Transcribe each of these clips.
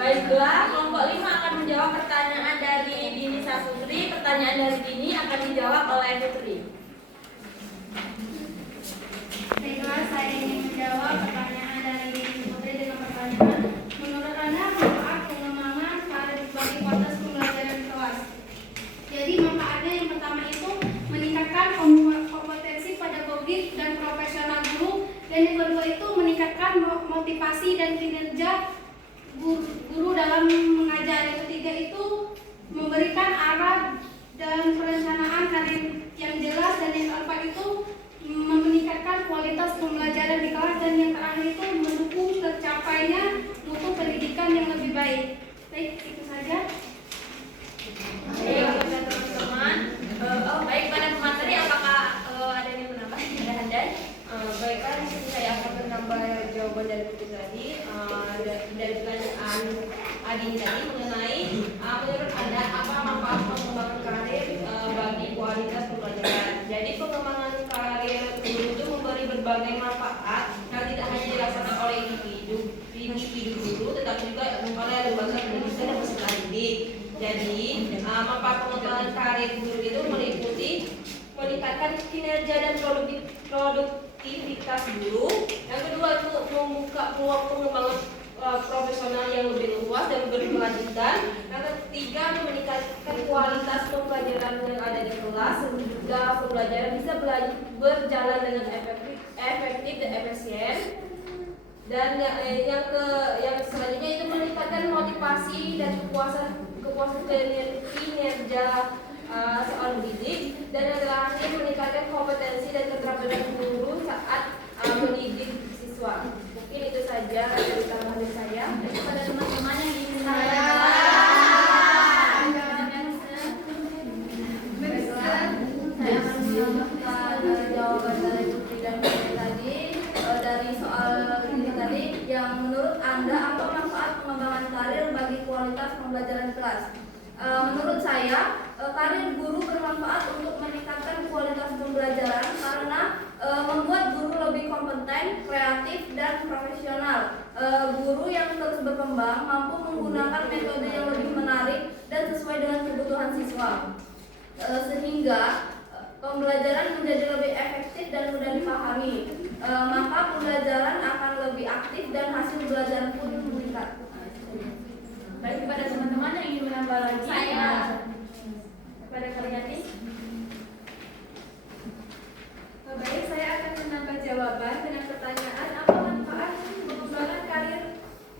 Baiklah, kelompok 5 akan menjawab pertanyaan dari Dini Sasutri. Pertanyaan dari Dini akan dijawab oleh Putri. Baiklah, saya ingin menjawab pertanyaan dari Dini Putri dengan pertanyaan, menurut Anda manfaat pengembangan karir bagi kualitas pembelajaran di kelas? Jadi manfaatnya yang pertama itu meningkatkan kompetensi pedagogik dan profesional guru, dan yang kedua itu meningkatkan motivasi dan kinerja guru dalam mengajar. Yang ketiga itu memberikan arah dan perencanaan karir yang jelas, dan yang keempat itu meningkatkan kualitas pembelajaran di kelas, dan yang terakhir itu mendukung tercapainya mutu pendidikan yang lebih baik. Baik, itu saja. Baik, teman-teman. Baik, pada materi apakah ada yang menambah? Ada Handai? Baiklah, di sini saya akan menambah jawaban dari Putri tadi, dari pertanyaan Adi tadi mengenai menurut Anda apa manfaat pengembangan karir bagi kualitas pembelajaran. Jadi pengembangan karir guru itu memberi berbagai manfaat yang tidak hanya dilaksanakan oleh individu guru, tetapi juga oleh lembaga pendidikan dan peserta didik. Jadi manfaat pengembangan karir guru itu meliputi meningkatkan kinerja dan produktivitas guru. Yang kedua itu membuka peluang pengembangan profesional yang lebih luas dan berkelanjutan. Yang ketiga meningkatkan kualitas pembelajaran yang ada di kelas sehingga pembelajaran bisa berjalan dengan efektif dan efisien. Dan yang selanjutnya itu meningkatkan motivasi dan kepuasan kinerja seorang didik. Dan yang terakhir meningkatkan kompetensi dan keterampilan guru saat mendidik siswa. Mungkin itu saja dari tambahan dari saya. Kepada teman-teman yang ingin saya akan menambahkan jawaban dari Putri dan Putri tadi dari soal ini tadi, yang menurut Anda apa manfaat pengembangan karir bagi kualitas pembelajaran kelas? Menurut saya, karir guru bermanfaat untuk meningkatkan kualitas pembelajaran karena membuat guru lebih kompeten, kreatif, dan profesional. Guru yang terus berkembang mampu menggunakan metode yang lebih menarik dan sesuai dengan kebutuhan siswa, sehingga pembelajaran menjadi lebih efektif dan mudah dipahami. Maka pembelajaran akan lebih aktif dan hasil belajar pun meningkat. Baik, kepada teman-teman yang ingin menambah lagi, kepada kalian nih. Baik, saya akan menambah jawaban dengan pertanyaan apa manfaat pengembangan karir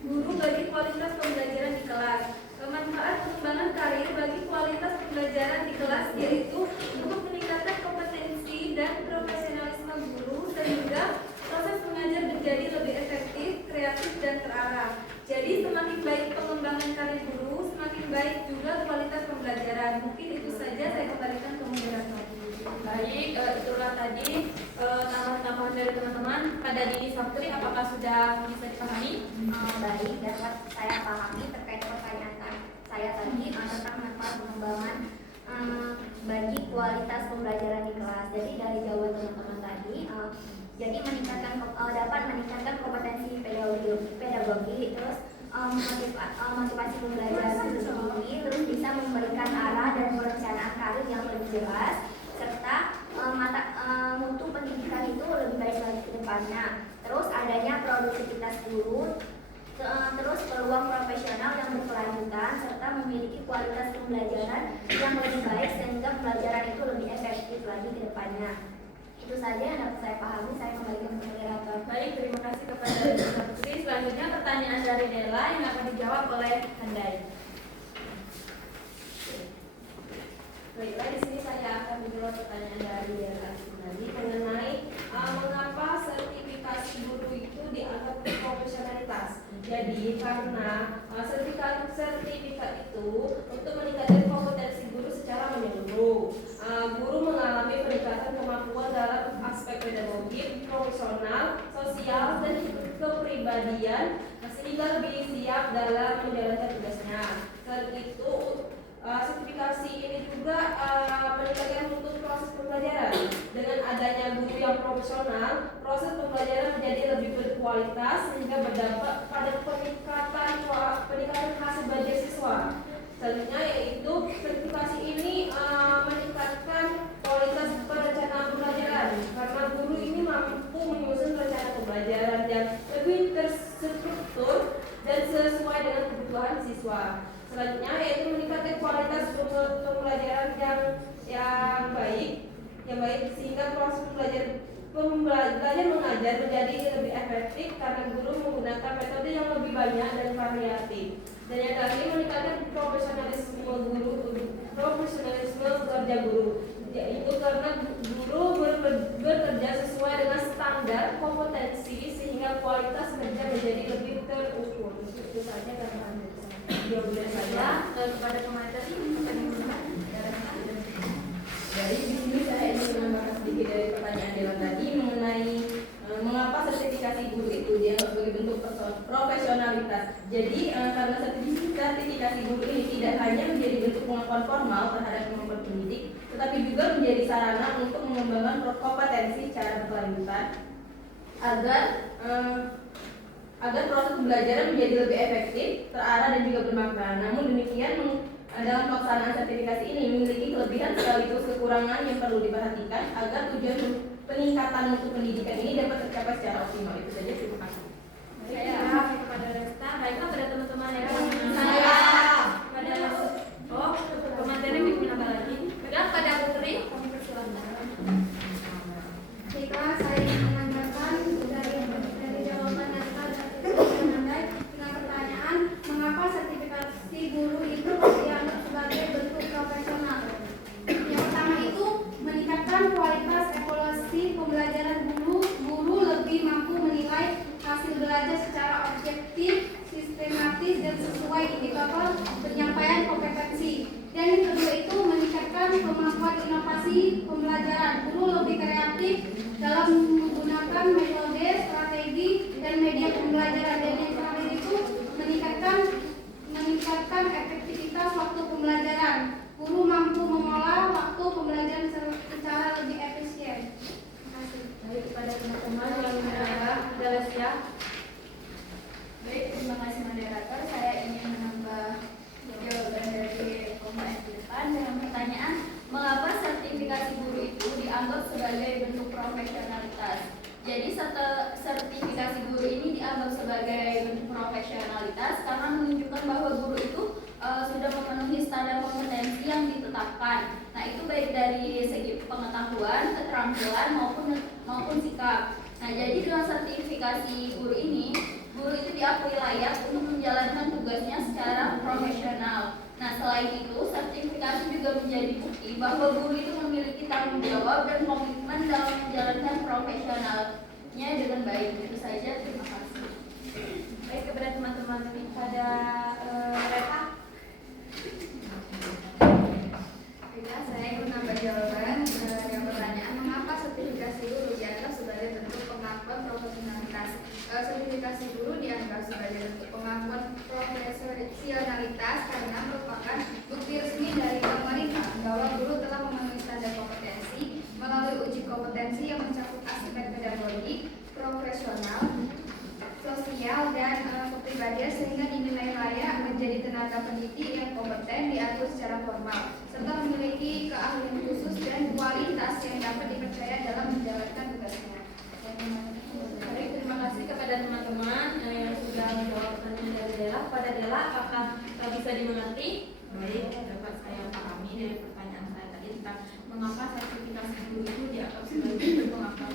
guru bagi kualitas pembelajaran di kelas. Manfaat pengembangan karir bagi kualitas pembelajaran di kelas yaitu untuk meningkatkan kompetensi dan profesionalisme guru sehingga proses mengajar menjadi lebih efektif, kreatif, dan terarah. Jadi semakin baik pengembangan karir guru, semakin baik juga kualitas pembelajaran. Mungkin itu saja, saya kembalikan ke moderator. Baik, itulah tadi tambahan dari teman-teman. Pada Dini Sasutri, apakah sudah bisa dipahami? Baik, dapat saya pahami terkait pertanyaan saya tadi tentang manfaat pengembangan bagi kualitas pembelajaran di kelas. Jadi dari jawaban teman-teman tadi, jadi dapat meningkatkan kompetensi pedagogi, terus motivasi pembelajaran itu sendiri, terus bisa memberikan arah dan perencanaan karir yang lebih jelas, serta mutu pendidikan itu lebih baik lagi ke depannya. Terus adanya produktivitas guru, terus peluang profesional yang berkelanjutan, serta memiliki kualitas pembelajaran yang lebih baik sehingga pembelajaran itu lebih efektif lagi ke depannya. Itu saja yang dapat saya pahami, saya kembalikan ke moderator. Baik, terima kasih kepada Dina Putri. Selanjutnya pertanyaan dari Dela yang akan dijawab oleh Handai. Baiklah, di sini saya akan menjawab pertanyaan dari Dela tadi mengenai mengapa sertifikasi guru itu dianggap profesionalitas. Jadi karena sertifikat itu untuk meningkatkan kompetensi guru secara menyeluruh. Guru mengalami peningkatan kemampuan dalam aspek pedagogik, profesional, sosial, dan kepribadian sehingga lebih siap dalam menjalankan tugasnya. Selain itu, sertifikasi ini juga meningkatkan mutu proses pembelajaran. Dengan adanya guru yang profesional, proses pembelajaran menjadi lebih berkualitas sehingga berdampak pada peningkatan sesuai dengan kebutuhan siswa. Selanjutnya yaitu meningkatkan kualitas pembelajaran yang baik sehingga proses belajar mengajar menjadi lebih efektif karena guru menggunakan metode yang lebih banyak dan variatif. Dan yang terakhir meningkatkan profesionalisme kerja guru, yaitu karena guru bekerja sesuai dengan standar kompetensi sehingga kualitas kerja menjadi lebih terukur. Itu saja karena jawaban saya kepada pemateri dari sini saya ingin menambahkan sedikit dari pertanyaan Dela tadi mengenai mengapa sertifikasi guru itu dianggap sebagai bentuk profesionalitas. Jadi karena sertifikasi guru ini tidak hanya menjadi bentuk pengakuan formal terhadap kemampuan pendidik, tetapi juga menjadi sarana untuk mengembangkan kompetensi secara berkelanjutan agar proses pembelajaran menjadi lebih efektif, terarah dan juga bermakna. Namun demikian dalam pelaksanaan sertifikasi ini memiliki kelebihan sekaligus kekurangan yang perlu diperhatikan agar tujuan peningkatan mutu pendidikan ini dapat tercapai secara optimal. Itu saja, terima kasih. Saya kepada Resta, baiklah pada teman-teman yang pada pemateri minggu nambah lagi. Baiklah pada Putri, kami persilakan. Baiklah, saya ingin menambahkan dari jawaban Nanda dengan pertanyaan mengapa sertifikasi guru itu dianggap sebagai bentuk profesional. Yang pertama itu meningkatkan kualitas evaluasi pembelajaran guru lebih mampu menilai hasil belajar secara objektif, sistematis dan sesuai indikator penyampaian kompetensi. Dan yang kedua itu meningkatkan kemampuan inovasi pembelajaran. Guru lebih kreatif dalam menggunakan metode, strategi dan media pembelajaran. Dan yang terakhir itu meningkatkan efektivitas waktu pembelajaran. Guru mampu mengolah waktu pembelajaran secara lebih efisien. Terima kasih. Baik, kepada teman-teman yang adalah siap. Baik, terima kasih moderator. Saya ingin menambah jawaban dari Kompas depan dengan pertanyaan mengapa sertifikasi guru itu dianggap sebagai bentuk profesionalitas. Jadi sertifikasi guru ini dianggap sebagai bentuk profesionalitas karena menunjukkan bahwa guru itu sudah memenuhi standar kompetensi yang ditetapkan. Nah, itu baik dari segi pengetahuan, keterampilan maupun sikap. Nah, jadi dengan sertifikasi guru ini, guru itu diakui layak untuk menjalankan tugasnya secara profesional. Nah, selain itu, sertifikasi juga menjadi bukti bahwa guru itu memiliki tanggung jawab dan komitmen dalam menjalankan profesionalnya dengan baik. Itu saja, terima kasih. Baik, kepada teman-teman pada Reta. Baiklah, saya ingin menambah jawaban yang pertanyaan mengapa sertifikasi guru dianggap sebagai bentuk pengakuan profesionalitas. Sertifikasi guru dianggap sebagai bentuk pengakuan profesionalitas karena merupakan bukti resmi dari pemerintah bahwa guru telah memenuhi standar kompetensi melalui uji kompetensi yang mencakup aspek pedagogik, profesional, sosial dan kepribadian sehingga dinilai layak menjadi tenaga pendidik yang kompeten diatur secara formal serta memiliki keahlian khusus dan kualitas yang dapat dipercaya dalam menjalankan tugasnya. Baik, terima kasih kepada teman-teman yang sudah menjawab pertanyaan dari Dela. Pada Dela, apakah bisa dimengerti? Baik, dapat saya pahami dari pertanyaan saya tadi tentang mengapa sertifikasi guru itu dianggap sebagai pengakuan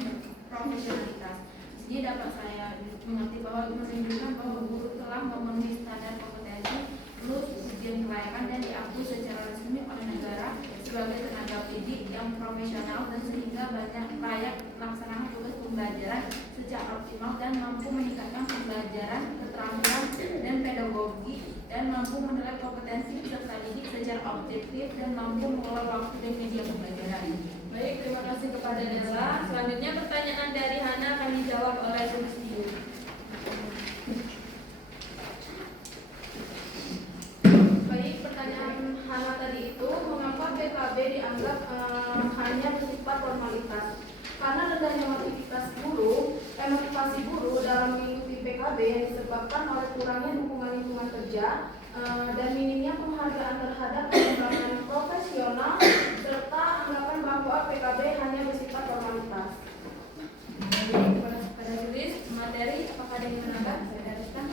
profesionalitas. Jadi dapat saya mengerti bahwa menunjukkan bahwa guru telah memenuhi standar kompetensi, lulus ujian kelayakan dan diakui secara resmi oleh negara sebagai tenaga pendidik yang profesional dan sehingga banyak layak melaksanakan tugas pembelajaran secara optimal dan mampu meningkatkan pembelajaran, keterampilan dan pedagogi dan mampu menilai kompetensi peserta didik secara objektif dan mampu mengelola waktu dan media pembelajaran. Baik, terima kasih kepada Dela. Selanjutnya pertanyaan dari Hana akan dijawab oleh Sulistio. Baik, pertanyaan Hana tadi itu mengapa PKB dianggap hanya bersifat formalitas? Karena rendahnya motivasi guru dalam mengikuti PKB yang disebabkan oleh kurangnya dukungan lingkungan kerja dan minimnya penghargaan terhadap pengembangan profesional serta anggapan bahwa PKB hanya bersifat formalitas. Jadi pada tulis materi apakah ada yang menambah? Saya teruskan.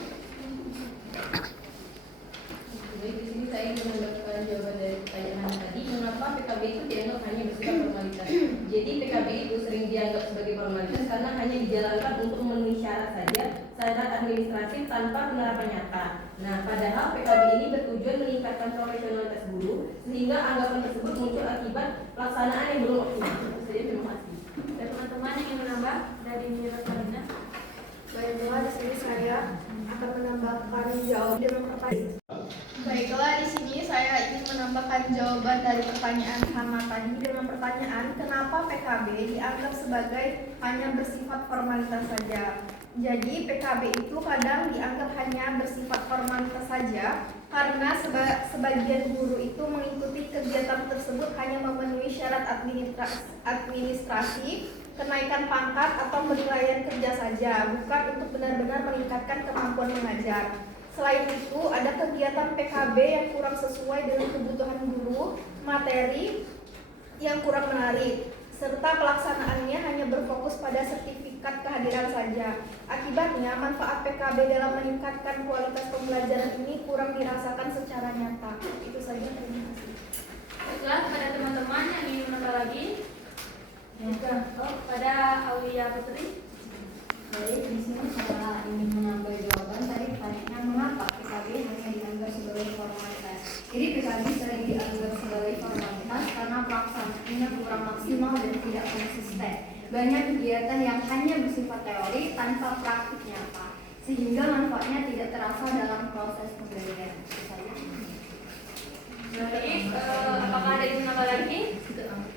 tanpa penerapan nyata. Nah, padahal PKB ini bertujuan meningkatkan profesionalitas guru sehingga anggapan tersebut muncul akibat pelaksanaan yang belum optimal. Itu saja, terima kasih. Ada teman-teman yang ingin menambah dari Nira Karina? Baiklah, di sini saya akan menambahkan jawaban dengan pertanyaan. Baiklah, di sini saya ingin menambahkan jawaban dari pertanyaan Hana tadi dengan pertanyaan kenapa PKB dianggap sebagai hanya bersifat formalitas saja. Jadi PKB itu kadang dianggap hanya bersifat formalitas saja karena sebagian guru itu mengikuti kegiatan tersebut hanya memenuhi syarat administrasi, kenaikan pangkat atau penilaian kerja saja, bukan untuk benar-benar meningkatkan kemampuan mengajar. Selain itu, ada kegiatan PKB yang kurang sesuai dengan kebutuhan guru, materi yang kurang menarik, serta pelaksanaannya hanya berfokus pada sertifikat kehadiran saja. Akibatnya, manfaat PKB dalam meningkatkan kualitas pembelajaran ini kurang dirasakan secara nyata. Itu saja, terima kasih. Baiklah, pada teman-teman yang ingin menambah lagi? Pada Aulia Putri? Baik, di sini saya ingin menambah jawaban tadi pertanyaannya mengapa PKB hanya dianggap sebagai formalitas. Jadi PKB sering dianggap sebagai formalitas karena pelaksanaannya kurang maksimal dan tidak konsisten. Banyak kegiatan yang hanya bersifat teori tanpa praktik nyata, sehingga manfaatnya tidak terasa dalam proses pembelajaran. Baik, apakah ada yang menambah lagi?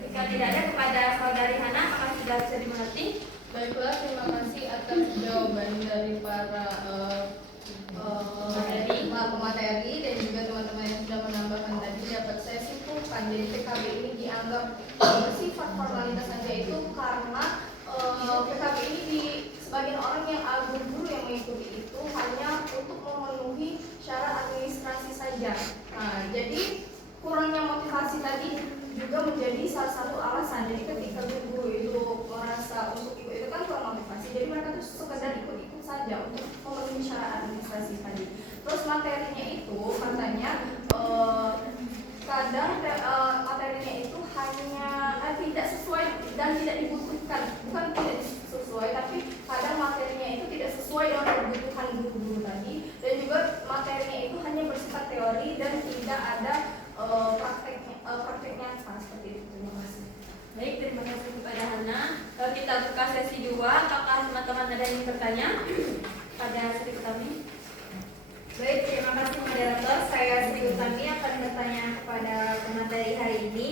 Jika tidak ada, kepada saudari Hana, apakah sudah bisa dimengerti? Baiklah, terima kasih atas jawaban dari para pemateri dan juga teman-teman yang sudah menambahkan tadi. Dapat saya simpulkan, jadi PKB ini dianggap bersifat formalitas saja itu karena PKB ini di sebagian orang yang guru yang mengikuti itu hanya untuk memenuhi syarat administrasi saja. Nah, jadi kurangnya motivasi tadi juga menjadi salah satu alasan. Jadi ketika guru itu merasa untuk ikut itu kan kurang motivasi, jadi mereka tuh sekedar ikut-ikut saja untuk memenuhi syarat administrasi tadi. Terus materinya itu katanya kadang materinya itu hanya tidak sesuai dan tidak dibutuhkan, bukan tidak sesuai, tapi kadang materinya itu tidak sesuai dengan kebutuhan guru-guru tadi, dan juga materinya itu hanya bersifat teori dan tidak ada prakteknya seperti itu. Terima kasih. Baik, terima kasih kepada Hana. Kita buka sesi 2. Apakah teman-teman ada yang bertanya pada Sri Utami? Baik, terima kasih moderator. Saya Sri Utami akan bertanya kepada pemateri hari ini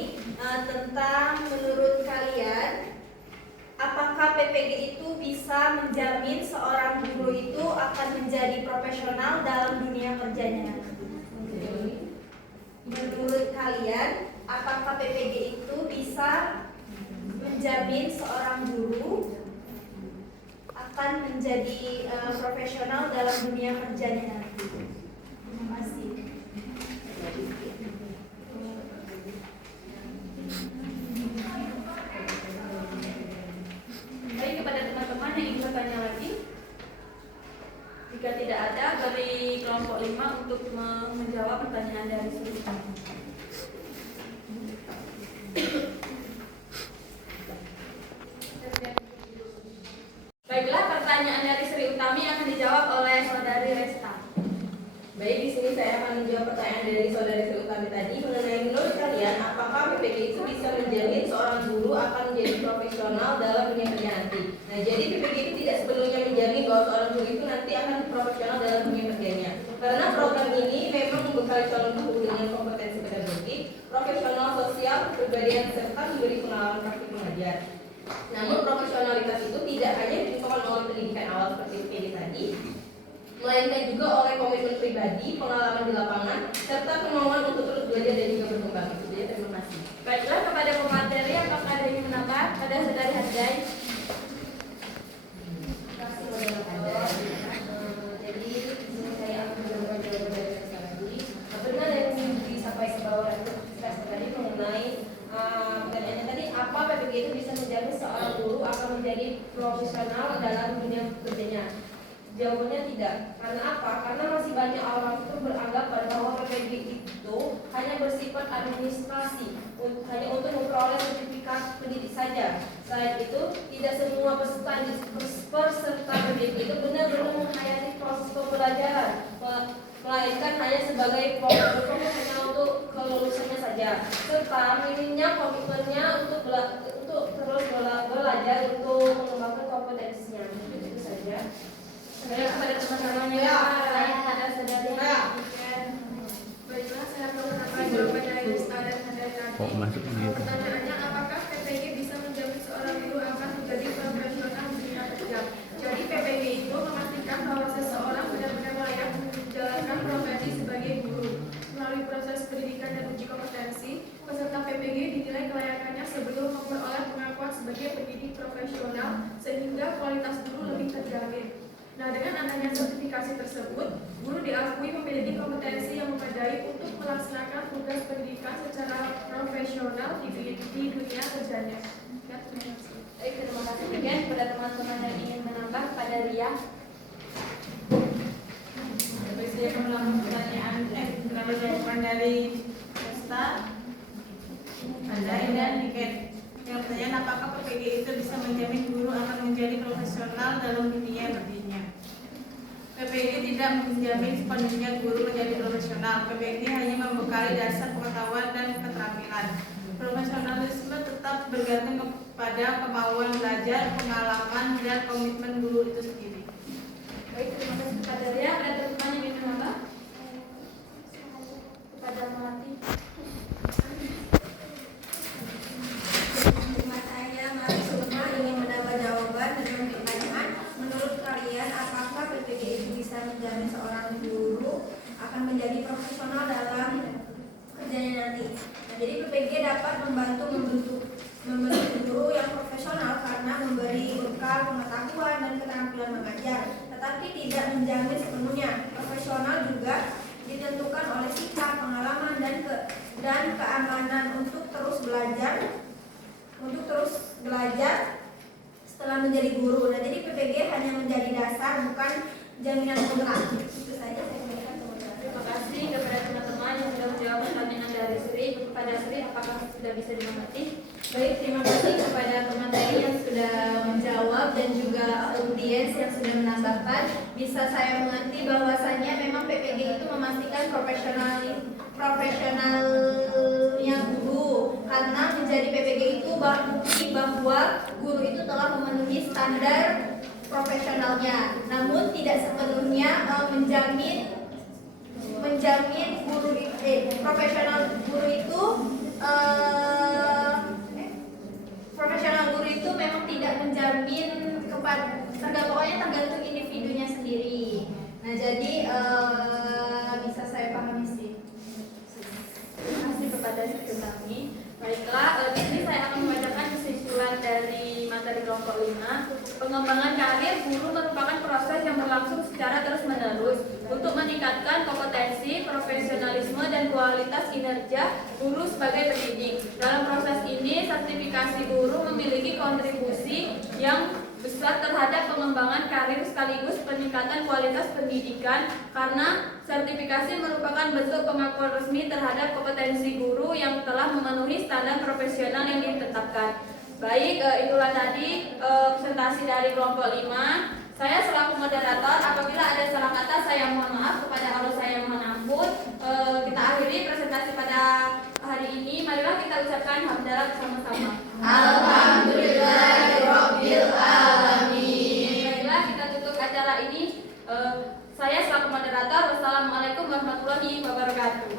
tentang menurut kalian apakah PPG itu bisa menjamin seorang guru itu akan menjadi profesional dalam dunia kerjanya? Menurut kalian apakah PPG itu bisa menjamin seorang guru akan menjadi profesional dalam dunia kerjanya nanti? Terima kasih. Baik, kepada teman-teman yang ingin bertanya lagi. Jika tidak ada, beri kelompok 5 untuk menjawab pertanyaan dari Sri Utami. Baiklah, pertanyaan dari Sri Utami akan dijawab oleh saudari Resta. Baik, di sini saya akan menjawab pertanyaan dari saudari Sri Utami tadi mengenai menurut kalian apakah PPG itu bisa menjamin seorang guru akan menjadi profesional dalam dunia kerja nanti. Nah, jadi PPG itu tidak sepenuhnya menjamin bahwa seorang guru itu nanti akan profesional dalam dunia kerjanya. Karena program ini memang membekali calon guru dengan kompetensi pedagogik, profesional sosial, kepribadian serta memberi pengalaman praktik mengajar. Namun profesionalitas itu tidak hanya ditentukan oleh pendidikan awal seperti PPG tadi, melainkan juga oleh komitmen pribadi, pengalaman di lapangan, serta kemauan untuk terus belajar dan juga berkembang. Itu saja, terima kasih. Baiklah, kepada pemateri apakah ada yang menambah? Pada saudari Hadjai. Terima kasih moderator. Jadi ini saya akan menjawab jawaban dari Resta tadi. Benar yang disampaikan bahwa Resta tadi mengenai pertanyaannya tadi apa PPG itu bisa menjamin seorang guru akan menjadi profesional dalam dunia kerjanya? Jawabannya tidak. Karena apa? Karena masih banyak orang itu beranggap bahwa PPG itu hanya hanya bersifat administrasi, hanya untuk memperoleh sertifikat pendidik saja. Selain itu, tidak semua peserta pendidik itu benar-benar menghayati proses pembelajaran, melainkan hanya sebagai proses hanya untuk kelulusannya saja, serta minimnya komitmennya untuk terus belajar untuk mengembangkan kompetensinya. Itu saja. Saya kepada teman-teman yang ada saudari. Baiklah, saya akan menambah jawaban dari Rizka dan Handayani. Pertanyaannya, apakah PPG bisa menjamin seorang guru akan menjadi profesional di dunia kerja? Jadi PPG itu memastikan bahwa seseorang benar-benar layak menjalankan profesi sebagai guru. Melalui proses pendidikan dan uji kompetensi, peserta PPG dinilai kelayakannya sebelum memperoleh pengakuan sebagai pendidik profesional sehingga kualitas guru lebih terjamin. Nah, dengan adanya sertifikasi tersebut, guru diakui memiliki kompetensi yang memadai untuk melaksanakan tugas pendidikan secara profesional di dunia kerjanya. Ya, terima kasih. Baik, terima kasih juga kepada teman-teman yang ingin menambah pada Ria. Saya mengulang pertanyaan jawaban dari Costa, Handai dan Niken. Yang pertanyaan, apakah PPG itu bisa menjamin guru akan menjadi profesional dalam dunia kerjanya? PPG tidak menjamin sepenuhnya guru menjadi profesional. PPG hanya membekali dasar pengetahuan dan keterampilan. Profesionalisme tetap bergantung kepada kemauan belajar, pengalaman, dan komitmen guru itu sendiri. Baik, terima kasih kepada Ria. Ada teman yang ingin menambah? Kepada Melati. Saya Mari Sukma ingin menambah jawaban dengan pertanyaan, menurut kalian apakah PPG itu bisa menjamin seorang guru akan menjadi profesional dalam kerjanya nanti? Nah, jadi PPG dapat membantu membentuk guru yang profesional karena memberi bekal pengetahuan dan keterampilan mengajar, tetapi tidak menjamin sepenuhnya. Profesional juga ditentukan oleh sikap, pengalaman, dan keamanan untuk terus belajar setelah menjadi guru. Nah, jadi PPG hanya menjadi dasar, bukan jaminan mutlak. Itu saja saya sampaikan, teman-teman. Terima kasih kepada teman-teman yang sudah menjawab pertanyaan dari Sri. Kepada Sri, apakah sudah bisa dimengerti? Baik, terima kasih kepada teman tadi yang sudah menjawab dan juga audiens yang sudah menambahkan. Bisa saya mengerti bahwasannya memang PPG itu memastikan profesionalnya guru, karena menjadi PPG itu bukti bahwa guru itu telah memenuhi standar profesionalnya. Namun tidak sepenuhnya menjamin guru profesional guru itu profesional guru itu memang tidak menjamin tergantung individunya sendiri. Nah, jadi bisa saya pahami sih. Terima kasih kepada Sri. Baiklah, di sini saya akan membacakan kesimpulan dari materi kelompok 5. Pengembangan karir guru merupakan proses yang berlangsung secara terus-menerus untuk meningkatkan kompetensi, profesionalisme, dan kualitas kinerja guru sebagai pendidik. Dalam proses ini, sertifikasi guru memiliki kontribusi yang besar terhadap pengembangan karir sekaligus peningkatan kualitas pendidikan, karena sertifikasi merupakan bentuk pengakuan resmi terhadap kompetensi guru yang telah memenuhi standar profesional yang ditetapkan. Baik, itulah tadi presentasi dari kelompok 5. Saya selaku moderator, apabila ada salah kata saya mohon maaf, kepada Allah saya mohon ampun. Kita akhiri presentasi pada hari ini. Marilah kita ucapkan hamdalah bersama-sama. Alhamdulillahirabbil alamin. Baiklah, kita tutup acara ini. Saya selaku moderator. Wassalamualaikum warahmatullahi wabarakatuh.